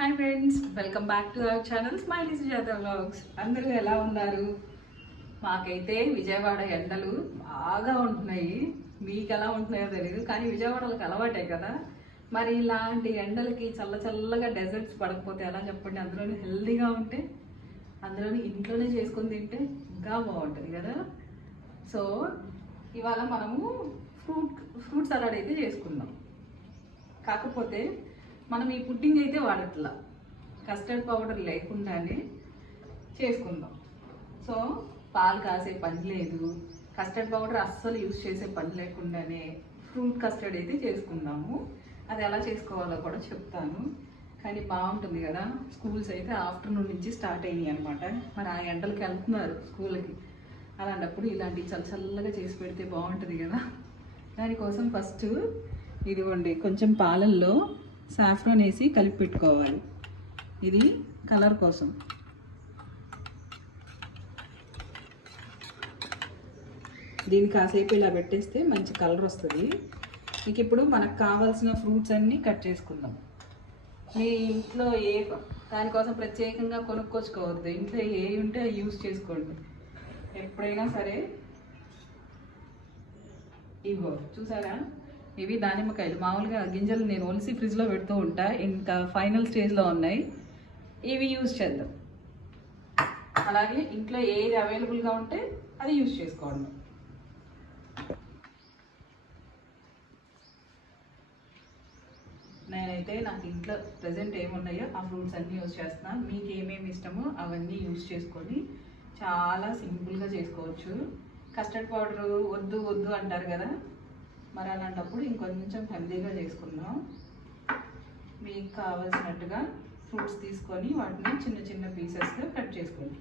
Hi friends welcome back to our channel smiley Jatara vlogs అందరూ ఎలా ఉన్నారు? మాకైతే విజయవాడ ఎండలు బాగా ఉంటున్నాయి. మీకు ఎలా ఉంటున్నాయో తెలియదు కానీ విజయవాడలకు అలవాటే కదా. మరి ఇలాంటి ఎండలకి చల్ల చల్లగా డెజర్ట్స్ పడకపోతే ఎలా చెప్పండి? అందులోనే హెల్దీగా ఉంటే అందులోని ఇంట్లోనే చేసుకొని తింటే ఇంకా బాగుంటుంది కదా. సో ఇవాళ మనము ఫ్రూట్ ఫ్రూట్ సలాడ్ అయితే చేసుకుందాం. కాకపోతే మనం ఈ పుడ్డింగ్ అయితే వాడట్లా. కస్టర్డ్ పౌడర్ లేకుండానే చేసుకుందాం. సో పాలు కాసే పని లేదు. కస్టర్డ్ పౌడర్ అస్సలు యూస్ చేసే పని లేకుండానే ఫ్రూట్ కస్టర్డ్ అయితే చేసుకుందాము. అది ఎలా చేసుకోవాలో కూడా చెప్తాను. కానీ బాగుంటుంది కదా. స్కూల్స్ అయితే ఆఫ్టర్నూన్ నుంచి స్టార్ట్ అయినాయి అనమాట మరి ఆ ఎండలకి వెళ్తున్నారు స్కూల్కి. అలాంటప్పుడు ఇలాంటివి చల్ల చల్లగా చేసి పెడితే బాగుంటుంది కదా. దానికోసం ఫస్ట్ ఇదిగోండి కొంచెం పాలల్లో సాఫ్రాన్ వేసి కలిపి పెట్టుకోవాలి. ఇది కలర్ కోసం. దీన్ని కాసేపు ఇలా పెట్టేస్తే మంచి కలర్ వస్తుంది. మీకు ఇప్పుడు మనకు కావాల్సిన ఫ్రూట్స్ అన్నీ కట్ చేసుకుందాం. మీ ఇంట్లో ఏ దానికోసం ప్రత్యేకంగా కొనుక్కొచ్చుకోవద్దు ఇంట్లో ఏ ఉంటే యూజ్ చేసుకోండి. ఎప్పుడైనా సరే ఇగో చూసారా? ఇవి దానిమ్మకాయలు. మామూలుగా గింజలు నేను ఒలిసి ఫ్రిడ్జ్లో పెడుతూ ఉంటా. ఇంకా ఫైనల్ స్టేజ్లో ఉన్నాయి. ఇవి యూజ్ చేద్దాం. అలాగే ఇంట్లో ఏది అవైలబుల్గా ఉంటే అది యూజ్ చేసుకోండి. నేనైతే నాకు ఇంట్లో ప్రజెంట్ ఏమున్నాయో ఆ ఫ్రూట్స్ అన్నీ యూజ్ చేస్తున్నాను మీకు ఏమేమి ఇష్టమో అవన్నీ యూజ్ చేసుకొని చాలా సింపుల్గా చేసుకోవచ్చు. కస్టర్డ్ పౌడరు వద్దు వద్దు అంటారు కదా? మరి అలాంటప్పుడు ఇంకొంచెం హెల్దీగా చేసుకుందాం. మీకు కావాల్సినట్టుగా ఫ్రూట్స్ తీసుకొని వాటిని చిన్న చిన్న పీసెస్గా కట్ చేసుకోండి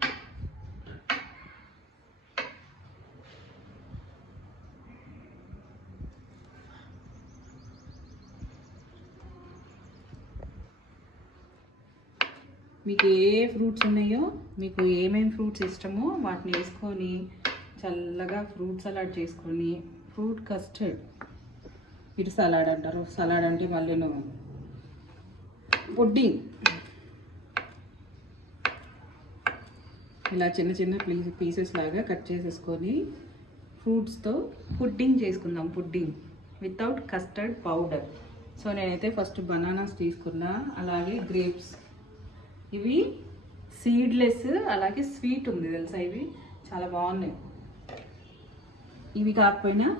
మీకు ఏ ఫ్రూట్స్ ఉన్నాయో మీకు ఏమేమి ఫ్రూట్స్ ఇష్టమో వాటిని వేసుకొని చల్లగా ఫ్రూట్ సలాడ్ చేసుకొని ఫ్రూట్ కస్టర్డ్. ఇటు సలాడ్ అంటారు. సలాడ్ అంటే మళ్ళీ పుడ్డింగ్. ఇలా చిన్న చిన్న పీసెస్ లాగా కట్ చేసేసుకొని ఫ్రూట్స్తో పుడ్డింగ్ చేసుకుందాం. Pudding without custard powder. So నేనైతే ఫస్ట్ బనానాస్ తీసుకున్నా. అలాగే గ్రేప్స్. ఇవి సీడ్లెస్ అలాగే స్వీట్ ఉంది తెలుసా ఇవి? చాలా బాగున్నాయి. ఇవి కాకపోయినా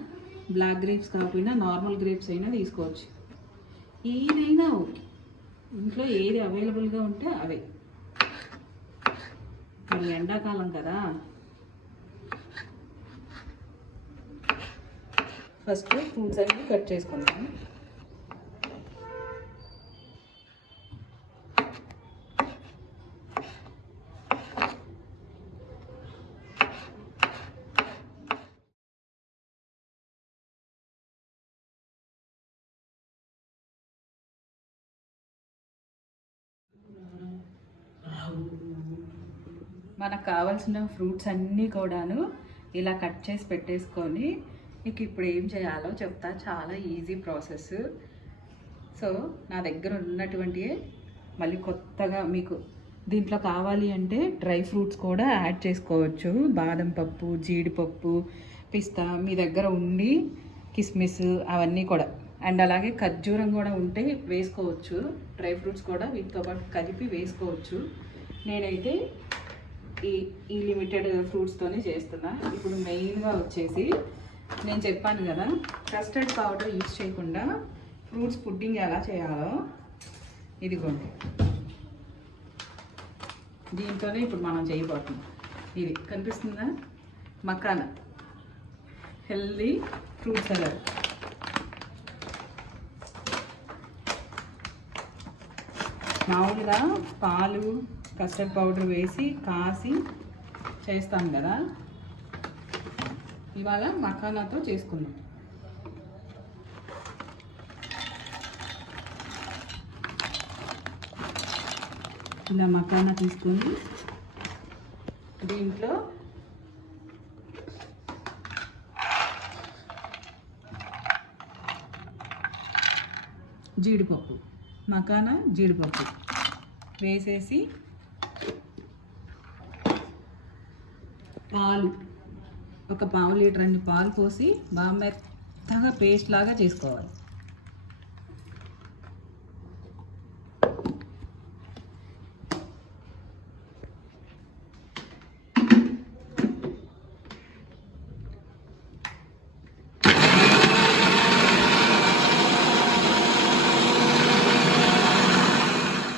బ్లాక్ గ్రేప్స్ కాకపోయినా నార్మల్ గ్రేప్స్ అయినా తీసుకోవచ్చు. ఏదైనా ఓకే. ఇంట్లో ఏది అవైలబుల్గా ఉంటే అవే. మరి ఎండాకాలం కదా. ఫస్ట్ ఫ్రూట్స్ అన్ని కట్ చేసుకుంటాను మనకు కావాల్సిన ఫ్రూట్స్ అన్నీ కూడాను ఇలా కట్ చేసి పెట్టేసుకొని మీకు ఇప్పుడు ఏం చేయాలో చెప్తా. చాలా ఈజీ ప్రాసెస్. సో నా దగ్గర ఉన్నటువంటి మళ్ళీ కొత్తగా మీకు దీంట్లో కావాలి అంటే డ్రై ఫ్రూట్స్ కూడా యాడ్ చేసుకోవచ్చు. బాదం పప్పు జీడిపప్పు పిస్తా మీ దగ్గర ఉండి కిస్మిస్ అవన్నీ కూడా. అండ్ అలాగే ఖర్జూరం కూడా ఉంటే వేసుకోవచ్చు. డ్రై ఫ్రూట్స్ కూడా వీటితో పాటు కలిపి వేసుకోవచ్చు. నేనైతే ఈ ఈ లిమిటెడ్ ఫ్రూట్స్తోనే చేస్తున్నా. ఇప్పుడు మెయిన్గా వచ్చేసి నేను చెప్పాను కదా కస్టర్డ్ పౌడర్ యూజ్ చేయకుండా ఫ్రూట్స్ పుడ్డింగ్ ఎలా చేయాలో. ఇదిగోండి. దీంతోనే ఇప్పుడు మనం చేయబోతున్నాం. ఇది కనిపిస్తుందా? మకాన. హెల్దీ ఫ్రూట్ సలాడ్ మామూలుగా పాలు కస్టర్డ్ పౌడర్ వేసి కాసి చేస్తాం కదా. ఇవాళ మకానాతో చేసుకుందాం. ఇలా మకానా తీసుకొని దీంట్లో జీడిపప్పు మకానా జీడిపప్పు వేసేసి పాలు. ఒక పావు లీటర్ అన్ని పాలు పోసి బాగా మెత్తగా పేస్ట్ లాగా చేసుకోవాలి.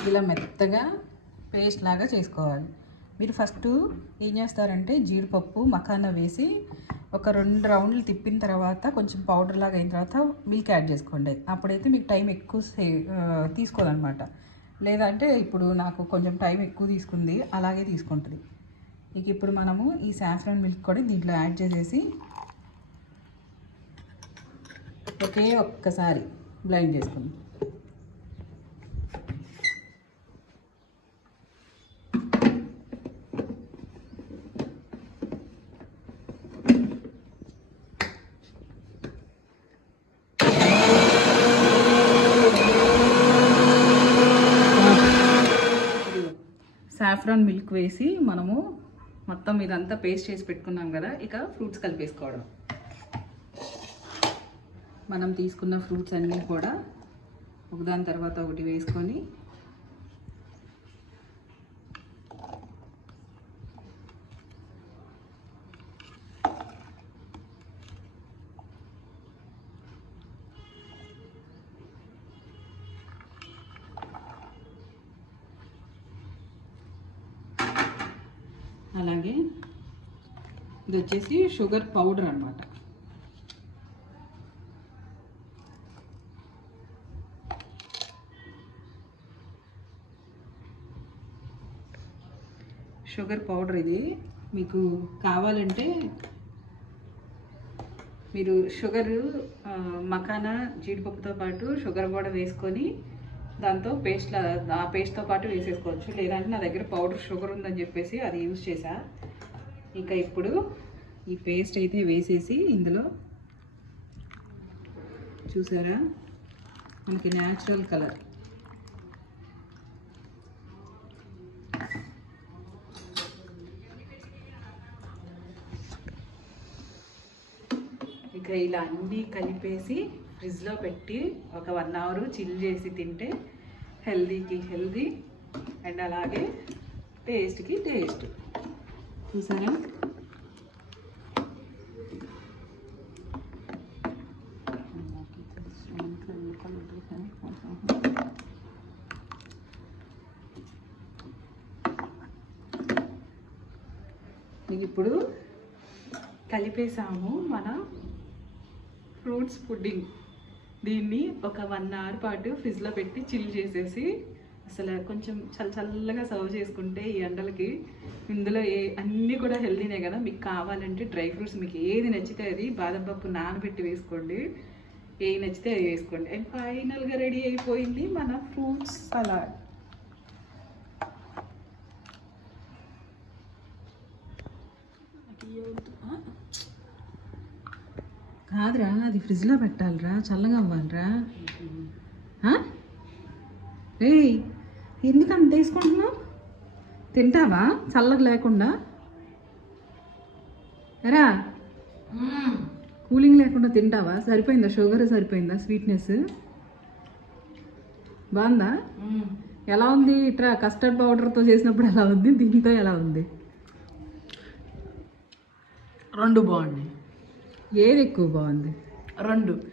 ఇలా మెత్తగా పేస్ట్ లాగా చేసుకోవాలి. మీరు ఫస్ట్ ఏం చేస్తారంటే జీడిపప్పు మఖాన వేసి ఒక రెండు రౌండ్లు తిప్పిన తర్వాత కొంచెం పౌడర్ లాగా అయిన తర్వాత మిల్క్ యాడ్ చేసుకోండి. అప్పుడైతే మీకు టైం ఎక్కువ సే తీసుకోదనమాట. లేదంటే ఇప్పుడు నాకు కొంచెం టైం ఎక్కువ తీసుకుంది అలాగే తీసుకుంటుంది. ఇక ఇప్పుడు మనము ఈ సాఫ్రాన్ మిల్క్ కూడా దీంట్లో యాడ్ చేసేసి ఒకే ఒక్కసారి బ్లైండ్ చేసుకుందాం. సాఫ్రాన్ మిల్క్ వేసి మనము మొత్తం ఇదంతా పేస్ట్ చేసి పెట్టుకున్నాం కదా ఇక ఫ్రూట్స్ కలిపేసుకోవడం. మనం తీసుకున్న ఫ్రూట్స్ అన్నీ కూడా ఒకదాని తర్వాత ఒకటి వేసుకొని అలాగే ఇది వచ్చేసి షుగర్ పౌడర్ అన్నమాట. షుగర్ పౌడర్ ఇది. మీకు కావాలంటే మీరు షుగర్ మకానా జీడిపప్పుతో పాటు షుగర్ కూడా వేసుకొని దాంతో పేస్ట్ ఆ పేస్ట్తో పాటు వేసేసుకోవచ్చు. లేదంటే నా దగ్గర పౌడర్ షుగర్ ఉందని చెప్పేసి అది యూజ్ చేసా ఇంకా ఇప్పుడు ఈ పేస్ట్ అయితే వేసేసి ఇందులో చూసారా? మనకి న్యాచురల్ కలర్. ఇక ఇలా అన్నీ కలిపేసి ఫ్రిడ్జ్లో పెట్టి ఒక వన్ అవర్ చిల్ చేసి తింటే హెల్దీకి హెల్దీ అండ్ అలాగే టేస్ట్కి టేస్ట్. చూసారా? మీకు ఇప్పుడు కలిపేసాము మన ఫ్రూట్స్ పుడ్డింగ్. దీన్ని ఒక వన్ అవర్ పాటు ఫ్రిడ్జ్లో పెట్టి చిల్ చేసేసి అసలు కొంచెం చల్ల చల్లగా సర్వ్ చేసుకుంటే ఈ ఎండలకి ఇందులో ఏ అన్నీ కూడా హెల్దీనే కదా. మీకు కావాలంటే డ్రై ఫ్రూట్స్ మీకు ఏది నచ్చితే అది బాదం పప్పు నానబెట్టి వేసుకోండి. ఏది నచ్చితే అది వేసుకోండి. అండ్ ఫైనల్గా రెడీ అయిపోయింది మన ఫ్రూట్స్ సలాడ్. కాదురా అది ఫ్రిడ్జ్లో పెట్టాలిరా చల్లగా అవ్వాలిరా. రేయ్ ఎందుకంత తీసుకుంటున్నావు? తింటావా? చల్లగా లేకుండా? రా కూలింగ్ లేకుండా తింటావా? సరిపోయిందా? షుగర్ సరిపోయిందా? స్వీట్నెస్? బాగుందా? ఎలా ఉంది? ఇట్లా కస్టర్డ్ పౌడర్తో చేసినప్పుడు ఎలా ఉంది? దీంతో ఎలా ఉంది? రెండు బాగున్నాయి. ఏది ఎక్కువ బాగుంది? రెండు.